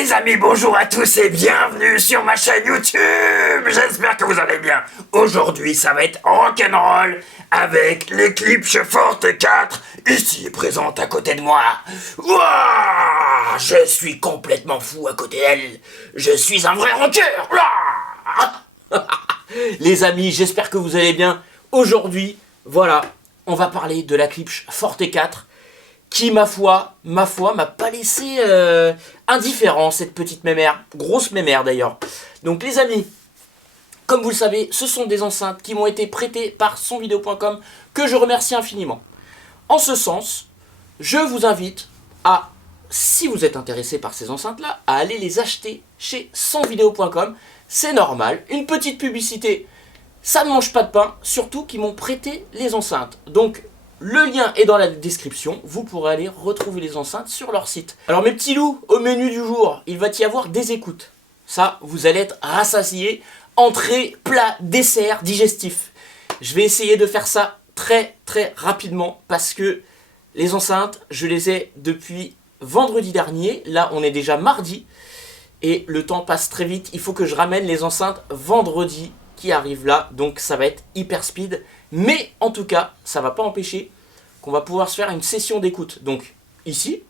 Les amis, bonjour à tous et bienvenue sur ma chaîne YouTube. J'espère que vous allez bien. Aujourd'hui, ça va être rock'n'roll avec l'Eclipse Forte 4, ici présente à côté de moi. Ouah, je suis complètement fou à côté d'elle. Je suis un vrai rocker. Ouah. Les amis, j'espère que vous allez bien. Aujourd'hui, voilà, on va parler de l'Eclipse Forte 4 qui, ma foi, m'a pas laissé indifférent, cette petite mémère. Grosse mémère d'ailleurs. Donc les amis, comme vous le savez, ce sont des enceintes qui m'ont été prêtées par sonvideo.com que je remercie infiniment. En ce sens, je vous invite à, si vous êtes intéressé par ces enceintes-là, à aller les acheter chez sonvideo.com. C'est normal, une petite publicité, ça ne mange pas de pain, surtout qu'ils m'ont prêté les enceintes. Donc, le lien est dans la description, vous pourrez aller retrouver les enceintes sur leur site. Alors mes petits loups, au menu du jour, il va y avoir des écoutes. Ça, vous allez être rassasiés, entrée, plat, dessert, digestif. Je vais essayer de faire ça très rapidement parce que les enceintes, je les ai depuis vendredi dernier. Là, on est déjà mardi et le temps passe très vite. Il faut que je ramène les enceintes vendredi qui arrive là, donc ça va être hyper speed. Mais en tout cas, ça va pas empêcher qu'on va pouvoir se faire une session d'écoute. Donc ici,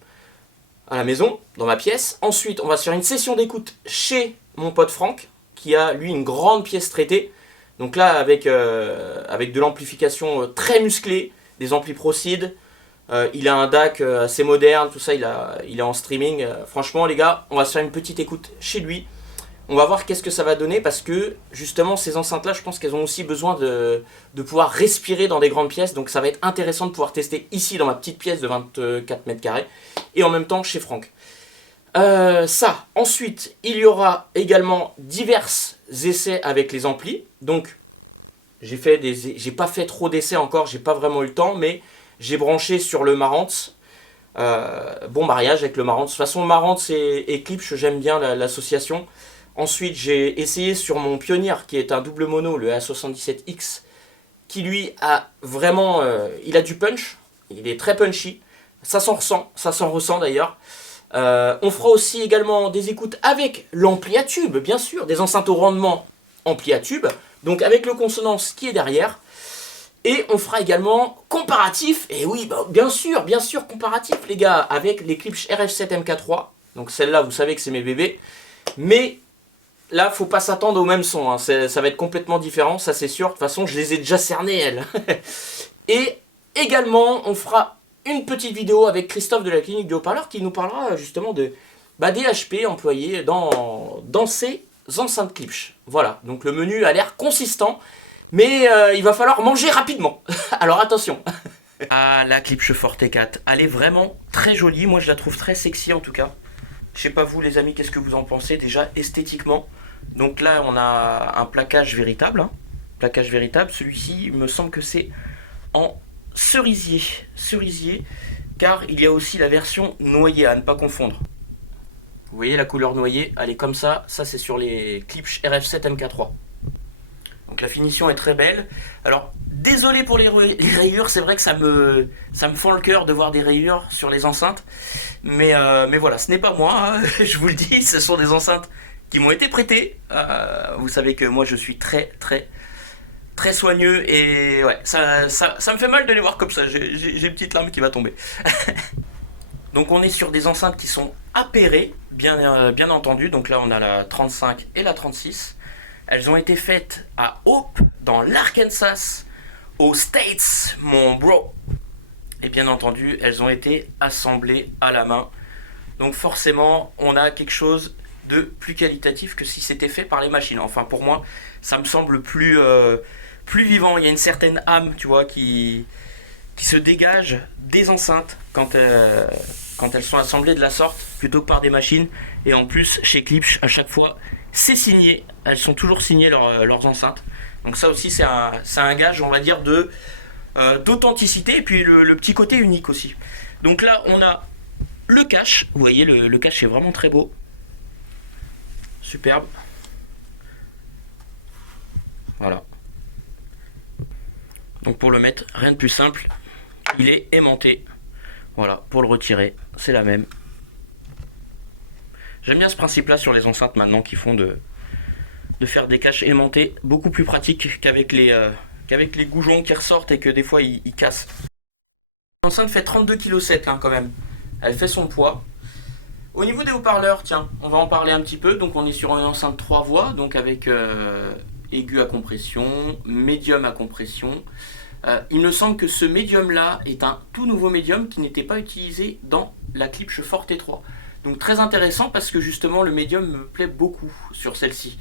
à la maison, dans ma pièce. Ensuite, on va se faire une session d'écoute chez mon pote Franck, qui a lui une grande pièce traitée. Donc là, avec de l'amplification très musclée, des amplis Proceed. Il a un DAC assez moderne, tout ça, il est en streaming. Franchement les gars, on va se faire une petite écoute chez lui. On va voir qu'est-ce que ça va donner parce que justement ces enceintes là, je pense qu'elles ont aussi besoin de pouvoir respirer dans des grandes pièces. Donc ça va être intéressant de pouvoir tester ici dans ma petite pièce de 24 mètres carrés et en même temps chez Franck. Ça, ensuite il y aura également divers essais avec les amplis. Donc j'ai pas fait trop d'essais encore, j'ai pas vraiment eu le temps, mais j'ai branché sur le Marantz. Bon mariage avec le Marantz. De toute façon Marantz et Eclipse, j'aime bien l'association. Ensuite, j'ai essayé sur mon Pioneer, qui est un double mono, le A77X, qui lui a vraiment... il a du punch, il est très punchy, ça s'en ressent d'ailleurs. On fera aussi également des écoutes avec l'ampli à tube, bien sûr, des enceintes au rendement ampli à tube, donc avec le consonance qui est derrière. Et on fera également comparatif, et oui, bah, bien sûr, comparatif les gars, avec l'Eclipse RF7 MK3. Donc celle-là, vous savez que c'est mes bébés, mais... là, faut pas s'attendre au même son, hein. Ça va être complètement différent, ça c'est sûr. De toute façon, je les ai déjà cernées, elles. Et également, on fera une petite vidéo avec Christophe de la clinique du haut-parleur qui nous parlera justement des HP employés dans ces enceintes Klipsch. Voilà, donc le menu a l'air consistant, mais il va falloir manger rapidement. Alors attention. Ah, la Klipsch Forte 4, elle est vraiment très jolie. Moi, je la trouve très sexy en tout cas. Je sais pas vous les amis, qu'est-ce que vous en pensez déjà esthétiquement. Donc là on a un plaquage véritable, hein. Plaquage véritable, celui-ci il me semble que c'est en cerisier, car il y a aussi la version noyée à ne pas confondre. Vous voyez la couleur noyée, elle est comme ça c'est sur les Klipsch RF7 MK3. Donc la finition est très belle. Alors désolé pour les rayures, c'est vrai que ça me fend le cœur de voir des rayures sur les enceintes. Mais voilà, ce n'est pas moi, hein. Je vous le dis, ce sont des enceintes qui m'ont été prêtées. Vous savez que moi je suis très soigneux et ouais, ça me fait mal de les voir comme ça. J'ai une petite larme qui va tomber. Donc on est sur des enceintes qui sont appairées, bien entendu. Donc là on a la 35 et la 36. Elles ont été faites à Hope, dans l'Arkansas, aux States, mon bro. Et bien entendu, elles ont été assemblées à la main. Donc forcément, on a quelque chose de plus qualitatif que si c'était fait par les machines. Enfin, pour moi, ça me semble plus vivant. Il y a une certaine âme, tu vois, qui se dégage des enceintes quand elles sont assemblées de la sorte, plutôt que par des machines. Et en plus, chez Klipsch, à chaque fois, c'est signé. Elles sont toujours signées leurs enceintes. Donc ça aussi, c'est un gage, on va dire, d'authenticité et puis le petit côté unique aussi. Donc là on a le cache, vous voyez le cache est vraiment très beau, superbe, voilà. Donc pour le mettre, rien de plus simple, il est aimanté, voilà. Pour le retirer, c'est la même. J'aime bien ce principe-là sur les enceintes maintenant qui font de faire des caches aimantées beaucoup plus pratiques qu'avec les goujons qui ressortent et que des fois ils cassent. L'enceinte fait 32,7 kg hein, quand même. Elle fait son poids. Au niveau des haut-parleurs, tiens, on va en parler un petit peu. Donc on est sur une enceinte 3 voix, donc avec aigu à compression, médium à compression. Il me semble que ce médium là est un tout nouveau médium qui n'était pas utilisé dans la Klipsch Forte 3. Donc très intéressant parce que justement le médium me plaît beaucoup sur celle-ci.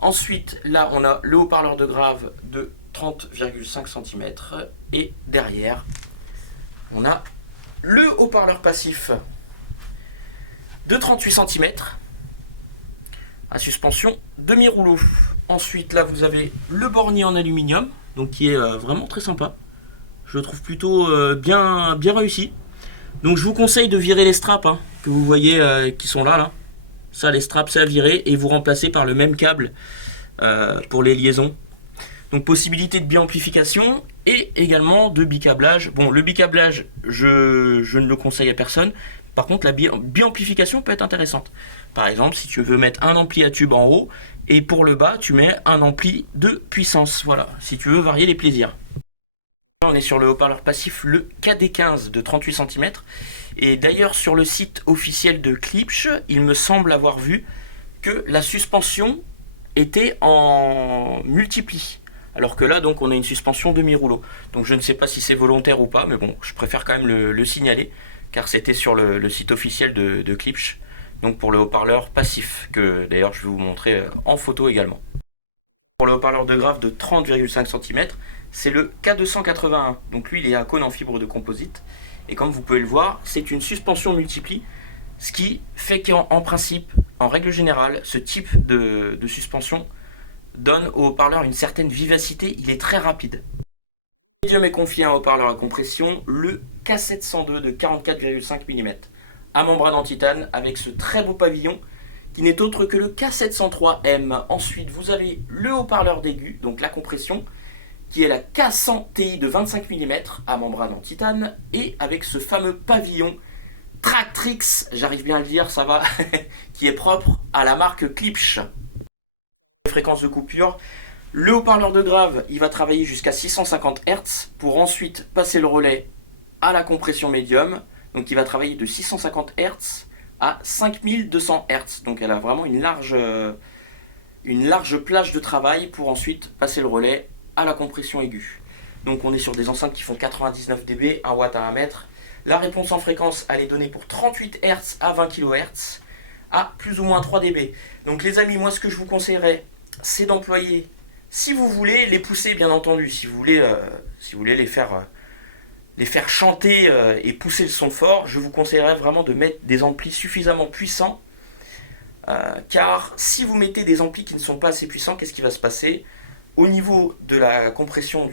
Ensuite là on a le haut-parleur de grave de 30,5 cm et derrière on a le haut-parleur passif de 38 cm à suspension demi-rouleau. Ensuite là vous avez le bornier en aluminium, donc qui est vraiment très sympa. Je le trouve plutôt bien réussi. Donc je vous conseille de virer les straps hein, que vous voyez qui sont là. Ça, les straps, c'est à virer et vous remplacez par le même câble pour les liaisons. Donc possibilité de biamplification et également de bicablage. Bon, le bicablage, je ne le conseille à personne. Par contre, la biamplification peut être intéressante. Par exemple, si tu veux mettre un ampli à tube en haut et pour le bas, tu mets un ampli de puissance. Voilà, si tu veux varier les plaisirs. On est sur le haut-parleur passif, le KD15 de 38 cm. Et d'ailleurs, sur le site officiel de Klipsch, il me semble avoir vu que la suspension était en multipli. Alors que là, donc, on a une suspension demi-rouleau. Donc je ne sais pas si c'est volontaire ou pas, mais bon, je préfère quand même le signaler, car c'était sur le site officiel de Klipsch. Donc pour le haut-parleur passif, que d'ailleurs je vais vous montrer en photo également. Pour le haut-parleur de grave de 30,5 cm, c'est le K281. Donc lui, il est à cône en fibre de composite. Et comme vous pouvez le voir, c'est une suspension multipli. Ce qui fait qu'en principe, en règle générale, ce type de suspension donne au haut-parleur une certaine vivacité. Il est très rapide. Le médium est confié à un haut-parleur à compression, le K702 de 44,5 mm. À membrane en titane avec ce très beau pavillon qui n'est autre que le K703M. Ensuite, vous avez le haut-parleur d'aigu, donc la compression, qui est la K100 Ti de 25 mm à membrane en titane et avec ce fameux pavillon Tractrix, j'arrive bien à le dire, ça va, qui est propre à la marque Klipsch. Fréquence de coupure. Le haut-parleur de grave, il va travailler jusqu'à 650 Hz pour ensuite passer le relais à la compression médium. Donc il va travailler de 650 Hz à 5200 Hz. Donc elle a vraiment une large plage de travail pour ensuite passer le relais à la compression aiguë. Donc on est sur des enceintes qui font 99 dB, 1 watt à 1 mètre. La réponse en fréquence, elle est donnée pour 38 Hz à 20 kHz à plus ou moins 3 dB. Donc les amis, moi ce que je vous conseillerais, c'est d'employer, si vous voulez les pousser bien entendu, si vous voulez les faire chanter et pousser le son fort, je vous conseillerais vraiment de mettre des amplis suffisamment puissants, car si vous mettez des amplis qui ne sont pas assez puissants, qu'est-ce qui va se passer ? Au niveau de la compression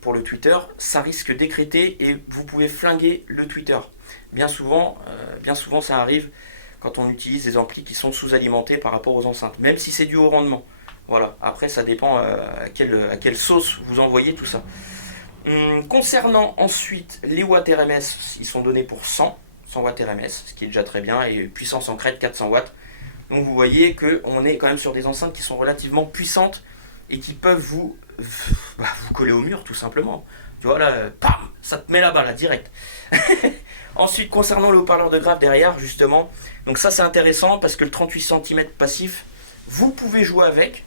pour le tweeter, ça risque d'écréter et vous pouvez flinguer le tweeter. Bien souvent, ça arrive quand on utilise des amplis qui sont sous-alimentés par rapport aux enceintes, même si c'est dû au rendement. Voilà. Après, ça dépend à quelle sauce vous envoyez tout ça. Concernant ensuite les watts RMS, ils sont donnés pour 100 watts RMS, ce qui est déjà très bien, et puissance en crête 400 watts. Donc vous voyez qu'on est quand même sur des enceintes qui sont relativement puissantes et qui peuvent vous coller au mur tout simplement. Tu vois là, pam, ça te met là-bas là, direct. Ensuite, concernant le haut-parleur de grave derrière, justement, donc ça c'est intéressant parce que le 38 cm passif, vous pouvez jouer avec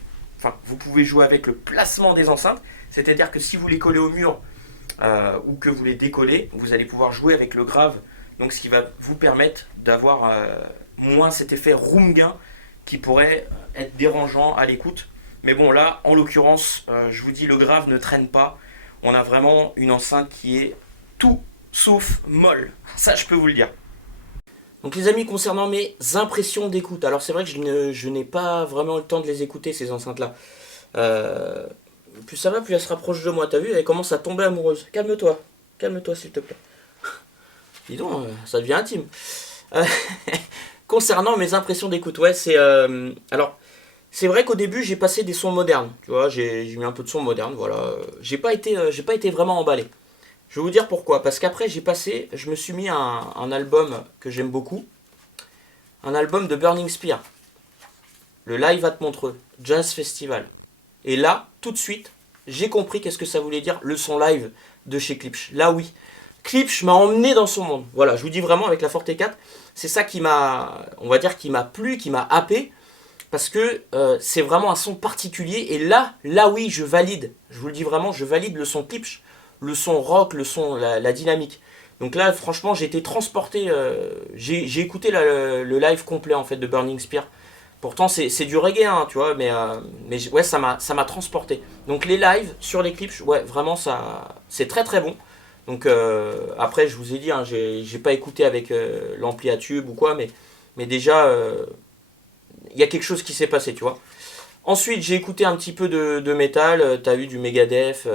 le placement des enceintes, c'est-à-dire que si vous les collez au mur ou que vous les décollez, vous allez pouvoir jouer avec le grave, donc ce qui va vous permettre d'avoir moins cet effet room-gain qui pourrait être dérangeant à l'écoute. Mais bon là, en l'occurrence, je vous dis, le grave ne traîne pas, on a vraiment une enceinte qui est tout sauf molle, ça je peux vous le dire. Donc les amis, concernant mes impressions d'écoute, alors c'est vrai que je n'ai pas vraiment le temps de les écouter ces enceintes-là. Plus ça va, plus elle se rapproche de moi, t'as vu, elle commence à tomber amoureuse. Calme-toi s'il te plaît. Dis donc, ça devient intime. Concernant mes impressions d'écoute, ouais, c'est... alors, c'est vrai qu'au début, j'ai passé des sons modernes, tu vois, j'ai mis un peu de son moderne, voilà. J'ai pas été vraiment emballé. Je vais vous dire pourquoi. Parce qu'après, je me suis mis un album que j'aime beaucoup. un album de Burning Spear. Le live à Montreux, Jazz Festival. Et là, tout de suite, j'ai compris qu'est-ce que ça voulait dire le son live de chez Klipsch. Là oui, Klipsch m'a emmené dans son monde. Voilà, je vous dis vraiment avec la Forte 4, c'est ça qui m'a, on va dire, qui m'a plu, qui m'a happé, parce que c'est vraiment un son particulier. Et là oui, je valide. Je vous le dis vraiment, je valide le son Klipsch, le son rock, le son, la dynamique. Donc là, franchement, j'ai été transporté. J'ai écouté le live complet en fait de Burning Spear. Pourtant, c'est du reggae, hein, tu vois, mais ouais, ça m'a transporté. Donc les lives sur les clips, ouais, vraiment, c'est très très bon. Donc après, je vous ai dit, hein, j'ai pas écouté avec l'ampli à tube ou quoi, mais déjà, il y a quelque chose qui s'est passé, tu vois. Ensuite, j'ai écouté un petit peu de métal, t'as eu du Megadeth,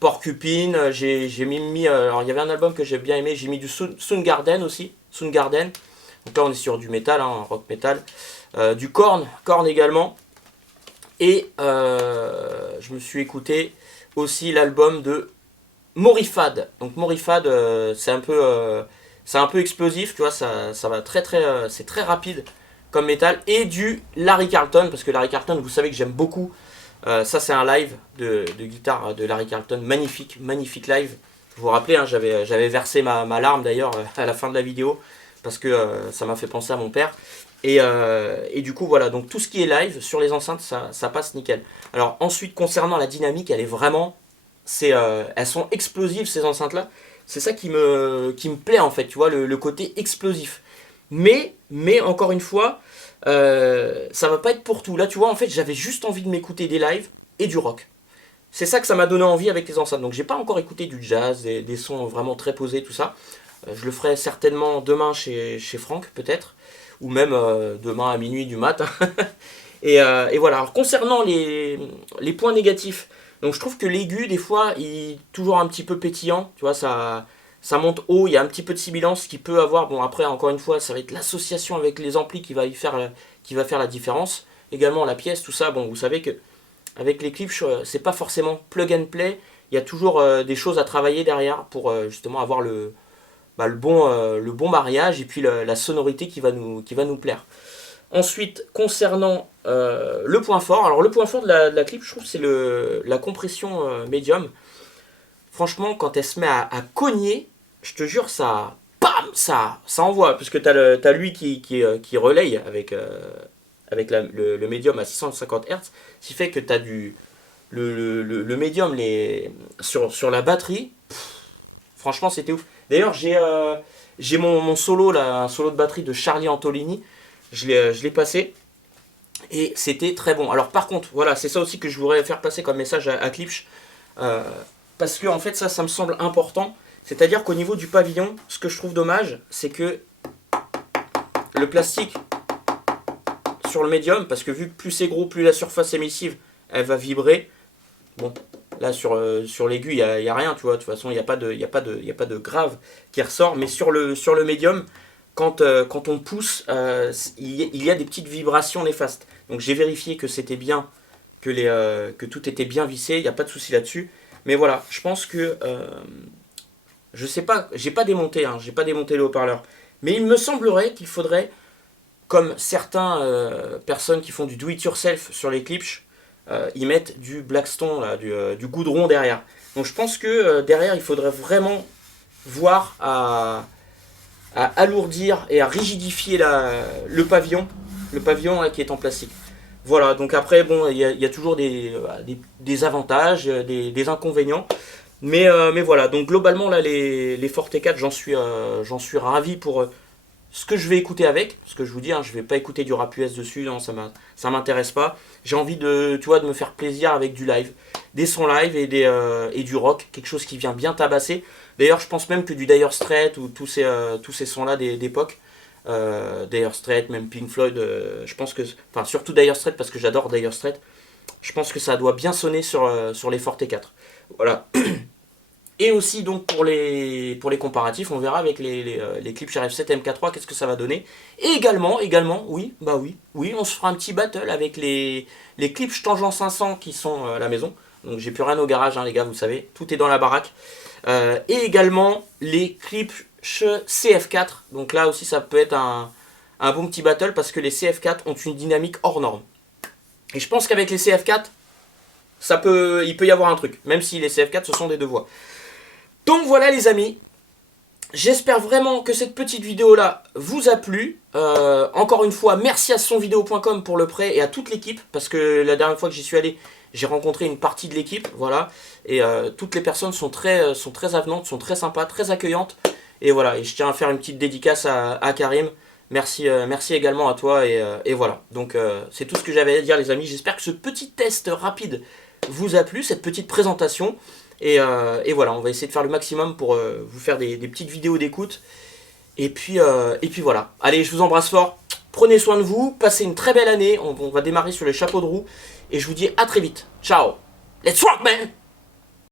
Porcupine, j'ai mis, alors il y avait un album que j'ai bien aimé, j'ai mis du Soundgarden aussi, Soundgarden. Donc là, on est sur du métal, hein, rock métal. Du Korn également. Et je me suis écouté aussi l'album de Morifad. Donc Morifad, c'est un peu explosif, tu vois, ça va très très, c'est très rapide comme métal. Et du Larry Carlton, parce que Larry Carlton, vous savez que j'aime beaucoup. Ça c'est un live de guitare de Larry Carlton, magnifique live. Vous vous rappelez, hein, j'avais versé ma larme d'ailleurs à la fin de la vidéo, parce que ça m'a fait penser à mon père. Et du coup voilà, donc tout ce qui est live sur les enceintes, ça passe nickel. Alors ensuite, concernant la dynamique, elle est vraiment, elles sont explosives ces enceintes là. C'est ça qui me plaît en fait, tu vois, le côté explosif. Mais encore une fois, ça va pas être pour tout. Là tu vois, en fait, j'avais juste envie de m'écouter des lives et du rock. C'est ça que ça m'a donné envie avec les enceintes. Donc j'ai pas encore écouté du jazz, des sons vraiment très posés, tout ça. Je le ferai certainement demain chez Franck peut-être, ou même demain à minuit du mat. et voilà. Alors concernant les points négatifs, donc je trouve que l'aigu des fois il est toujours un petit peu pétillant, tu vois, ça monte haut, il y a un petit peu de sibilance qui peut avoir. Bon après encore une fois, ça va être l'association avec les amplis qui va faire la différence. Également la pièce, tout ça. Bon, vous savez que avec les clips, c'est pas forcément plug and play. Il y a toujours des choses à travailler derrière pour justement avoir le bon mariage et puis la sonorité qui va nous plaire. Ensuite, concernant le point fort, alors le point fort de la clip, je trouve, c'est la compression médium. Franchement, quand elle se met à cogner, je te jure, ça envoie, parce que t'as lui qui relaye avec le médium à 650 Hz, ce qui fait que t'as le médium sur la batterie. Franchement, c'était ouf. D'ailleurs, j'ai mon solo, là, un solo de batterie de Charlie Antolini. Je l'ai passé. Et c'était très bon. Alors, par contre, voilà, c'est ça aussi que je voudrais faire passer comme message à Klipsch. Parce que, en fait, ça me semble important. C'est-à-dire qu'au niveau du pavillon, ce que je trouve dommage, c'est que le plastique sur le médium, parce que vu que plus c'est gros, plus la surface émissive, elle va vibrer. Bon, là sur l'aigu, il n'y a rien, tu vois. De toute façon, il n'y a pas de grave qui ressort. Mais sur le médium, quand on pousse, il y a des petites vibrations néfastes. Donc j'ai vérifié que c'était bien, que tout était bien vissé, il n'y a pas de souci là-dessus. Mais voilà, je pense que je sais pas, j'ai pas démonté le haut-parleur. Mais il me semblerait qu'il faudrait, comme certaines personnes qui font du do-it-yourself sur les Klipsch, ils mettent du Blackstone, là, du goudron derrière. Donc je pense que derrière, il faudrait vraiment voir à alourdir et à rigidifier le pavillon là, qui est en plastique. Voilà, donc après, bon, il y a toujours des avantages, des inconvénients. Mais voilà, donc globalement, là, les Forte 4, j'en suis ravi pour ce que je vais écouter avec. Parce que je vous dis, hein, je vais pas écouter du rap US dessus, non, ça m'intéresse pas. J'ai envie de me faire plaisir avec du live. Des sons live et du rock, quelque chose qui vient bien tabasser. D'ailleurs, je pense même que du Dire Straits ou tous ces sons-là d'époque, Dire Straits, même Pink Floyd, je pense que, enfin surtout Dire Straits parce que j'adore Dire Straits, je pense que ça doit bien sonner sur les Forte 4. Voilà. Et aussi donc pour les comparatifs, on verra avec les Klipsch RF7 MK3 qu'est-ce que ça va donner. Et également, oui, on se fera un petit battle avec les Klipsch Tangent 500 qui sont à la maison. Donc j'ai plus rien au garage, hein, les gars, vous savez, tout est dans la baraque. Et également les Klipsch CF4. Donc là aussi ça peut être un bon petit battle parce que les CF4 ont une dynamique hors norme. Et je pense qu'avec les CF4, il peut y avoir un truc, même si les CF4 ce sont des 2 voix. Donc voilà les amis, j'espère vraiment que cette petite vidéo là vous a plu. Encore une fois, merci à sonvideo.com pour le prêt et à toute l'équipe, parce que la dernière fois que j'y suis allé, j'ai rencontré une partie de l'équipe, voilà, et toutes les personnes sont très avenantes, sont très sympas, très accueillantes, et voilà, et je tiens à faire une petite dédicace à Karim. Merci également à toi, et voilà. Donc c'est tout ce que j'avais à dire les amis, j'espère que ce petit test rapide vous a plu, cette petite présentation, et voilà, on va essayer de faire le maximum pour vous faire des petites vidéos d'écoute, et puis voilà. Allez, je vous embrasse fort, prenez soin de vous, passez une très belle année, on va démarrer sur les chapeaux de roue, et je vous dis à très vite. Ciao. Let's rock, man!